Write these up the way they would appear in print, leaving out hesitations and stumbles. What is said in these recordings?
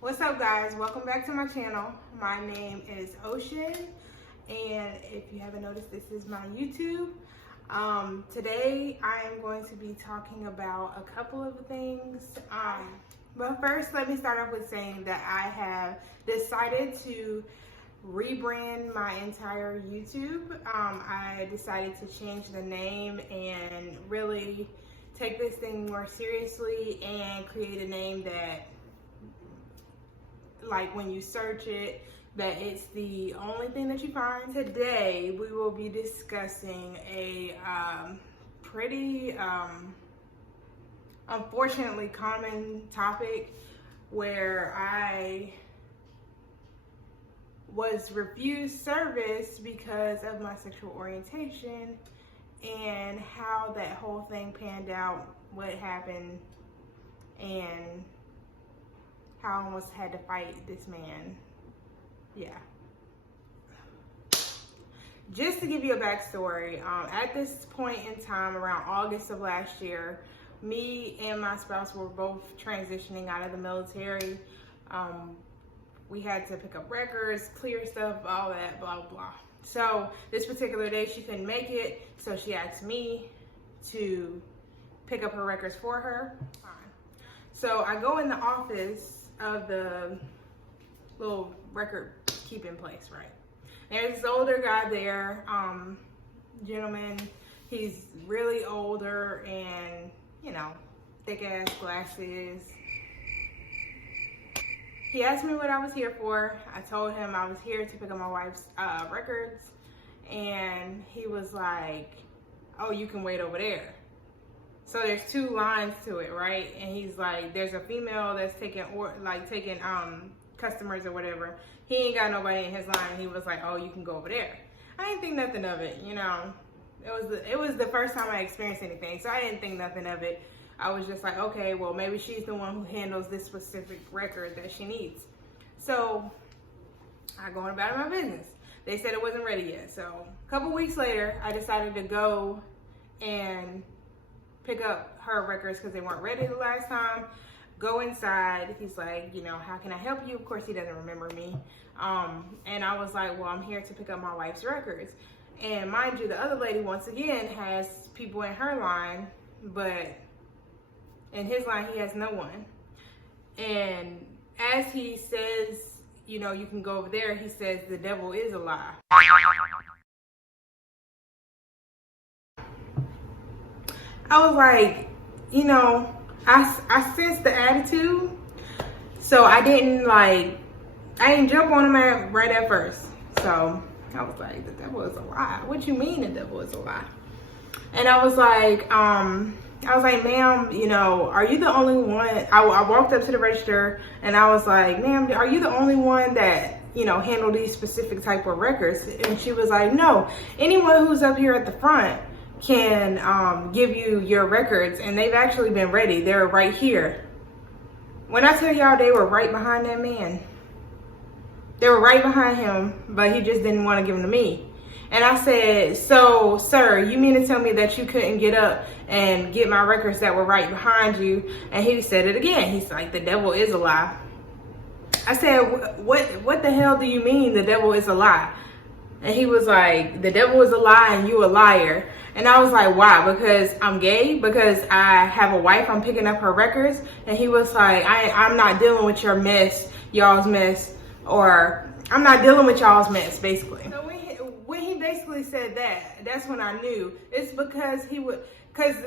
What's up, guys? Welcome back to my channel. My name is Ocean, and if you haven't noticed, this is my YouTube. Today I am going to be talking about a couple of things. But first, let me start off with saying that I have decided to rebrand my entire YouTube. I decided to change the name and really take this thing more seriously and create a name that, like, when you search it, that it's the only thing that you find. Today we will be discussing a pretty unfortunately common topic where I was refused service because of my sexual orientation, and how that whole thing panned out, what happened, and how I almost had to fight this man. Yeah. Just to give you a backstory, at this point in time, around August of last year, me and my spouse were both transitioning out of the military. We had to pick up records, clear stuff, all that, blah, blah. So this particular day she couldn't make it, so she asked me to pick up her records for her. So I go in the office of the little record keeping place, right? There's this older guy there, gentleman. He's really older and, you know, thick ass glasses. He asked me what I was here for. I told him I was here to pick up my wife's records, and he was like, "Oh, you can wait over there." So there's two lines to it, right? And he's like, there's a female that's taking customers or whatever. He ain't got nobody in his line. He was like, "Oh, you can go over there." I didn't think nothing of it, you know. It was the first time I experienced anything, so I didn't think nothing of it. I was just like, okay, well, maybe she's the one who handles this specific record that she needs. So I go about my business. They said it wasn't ready yet. So a couple weeks later, I decided to go and pick up her records because they weren't ready the last time. Go inside. He's like, you know, how can I help you? Of course, he doesn't remember me. And I was like, well, I'm here to pick up my wife's records. And mind you, the other lady, once again, has people in her line, but in his line, he has no one. And as he says, you know, you can go over there, he says, the devil is a lie. I was like, you know, I sensed the attitude, so I didn't jump on him right at first. So I was like, the devil is a lie. What you mean the devil is a lie? And I was like, ma'am, you know, are you the only one? I walked up to the register and I was like, ma'am, are you the only one that, you know, handle these specific type of records? And she was like, no, anyone who's up here at the front can give you your records, and they've actually been ready. They're right here. When I tell y'all, they were right behind that man. They were right behind him, but he just didn't want to give them to me. And I said, so, sir, you mean to tell me that you couldn't get up and get my records that were right behind you? And he said it again. He's like, the devil is a lie. I said, what the hell do you mean the devil is a lie? And he was like, the devil is a lie and you a liar. And I was like, why? Because I'm gay? Because I have a wife, I'm picking up her records? And he was like, I'm not dealing with your mess, y'all's mess, or I'm not dealing with y'all's mess, basically. So when he basically said that, that's when I knew. It's because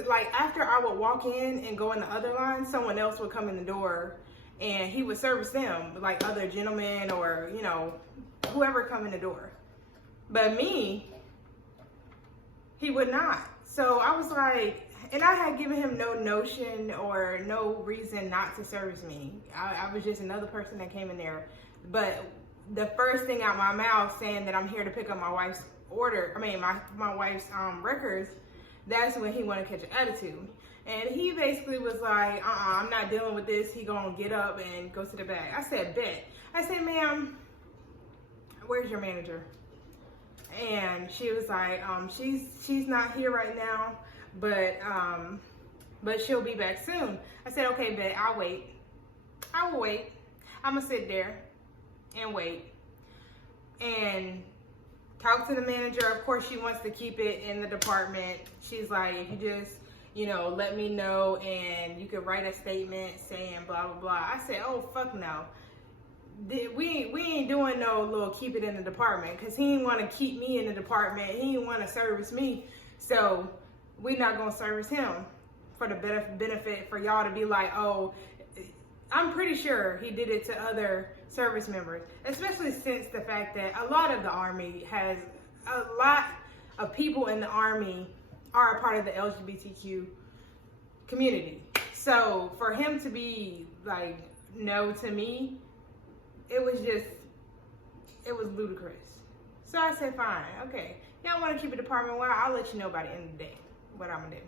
like, after I would walk in and go in the other line, someone else would come in the door and he would service them, like other gentlemen or, you know, whoever come in the door. But me, he would not. So I was like, and I had given him no notion or no reason not to service me. I was just another person that came in there. But the first thing out my mouth saying that I'm here to pick up my wife's my wife's records, that's when he wanted to catch an attitude. And he basically was like, I'm not dealing with this. He gonna get up and go to the back. I said, bet. I said, ma'am, where's your manager? And she was like, she's not here right now, but but she'll be back soon. I said, okay, bet, I'll wait. I will wait. I'm gonna sit there and wait and talk to the manager. Of course, she wants to keep it in the department. She's like, if you just, let me know and you could write a statement saying blah, blah, blah. I said, oh, fuck no. We ain't doing no little keep it in the department, because he didn't want to keep me in the department. He didn't want to service me. So we're not going to service him for the benefit for y'all to be like, oh, I'm pretty sure he did it to other service members, especially since the fact that a lot of the Army has, a lot of people in the Army are a part of the LGBTQ community. So for him to be like, no to me, it was ludicrous. So I said, fine, okay. Y'all want to keep it department-wide? I'll let you know by the end of the day what I'm gonna do.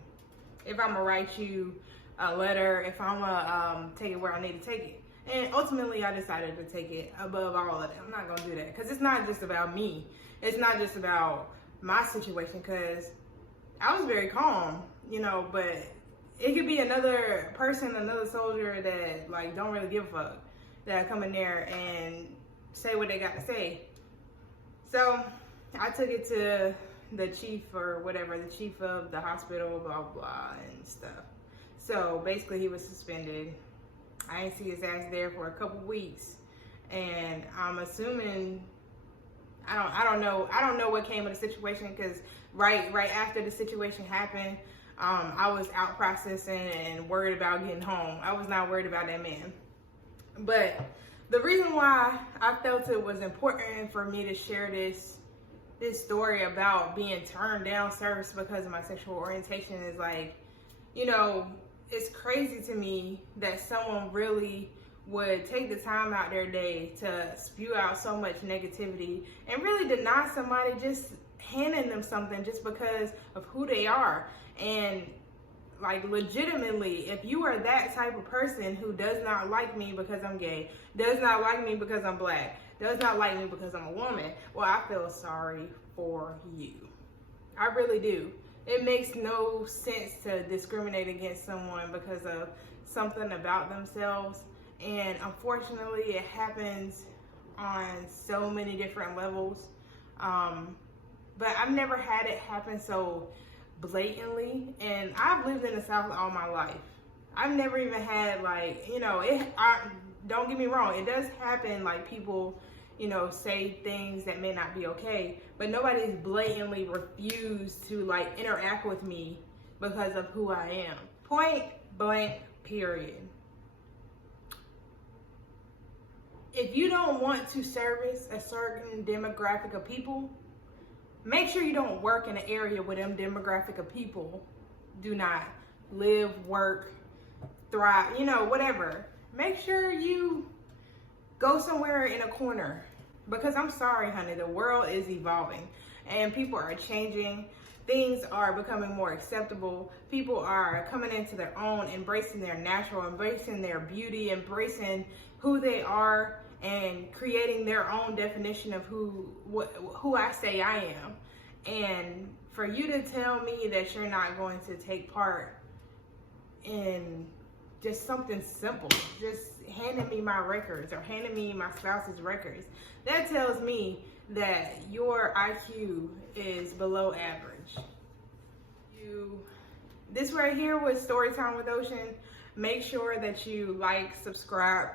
If I'm gonna write you a letter, if I'm gonna take it where I need to take it. And ultimately, I decided to take it above all of it. I'm not gonna do that, because it's not just about me. It's not just about my situation, because I was very calm, but it could be another person, another soldier that like don't really give a fuck, that come in there and say what they got to say. So I took it to the chief or whatever, the chief of the hospital, blah, blah, and stuff. So basically he was suspended. I didn't see his ass there for a couple weeks. And I'm assuming, I don't know what came of the situation, because right after the situation happened, I was out processing and worried about getting home. I was not worried about that man. But the reason why I felt it was important for me to share this story about being turned down service because of my sexual orientation is like, it's crazy to me that someone really would take the time out their day to spew out so much negativity and really deny somebody just handing them something just because of who they are. And like, legitimately, if you are that type of person who does not like me because I'm gay, does not like me because I'm black, does not like me because I'm a woman, well, I feel sorry for you. I really do. It makes no sense to discriminate against someone because of something about themselves. And unfortunately, it happens on so many different levels. But I've never had it happen so blatantly. And I've lived in the South all my life. I've never even had like, don't get me wrong, it does happen, like people, say things that may not be okay, but nobody's blatantly refused to like interact with me because of who I am. Point blank, period. If you don't want to service a certain demographic of people, make sure you don't work in an area where them demographic of people do not live, work, thrive, whatever. Make sure you go somewhere in a corner, because I'm sorry, honey, the world is evolving and people are changing. Things are becoming more acceptable. People are coming into their own, embracing their natural, embracing their beauty, embracing who they are, and creating their own definition of who I say I am. And for you to tell me that you're not going to take part in just something simple, just handing me my records or handing me my spouse's records, that tells me that your IQ is below average. This right here was Storytime with Ocean. Make sure that you like, subscribe,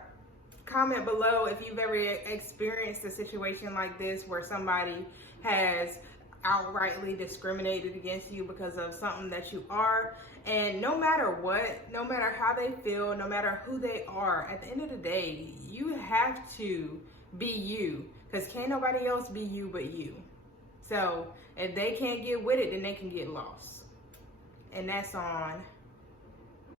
comment below if you've ever experienced a situation like this where somebody has outrightly discriminated against you because of something that you are. And no matter what, no matter how they feel, no matter who they are, at the end of the day, you have to be you, because can't nobody else be you but you. So if they can't get with it, then they can get lost. And that's on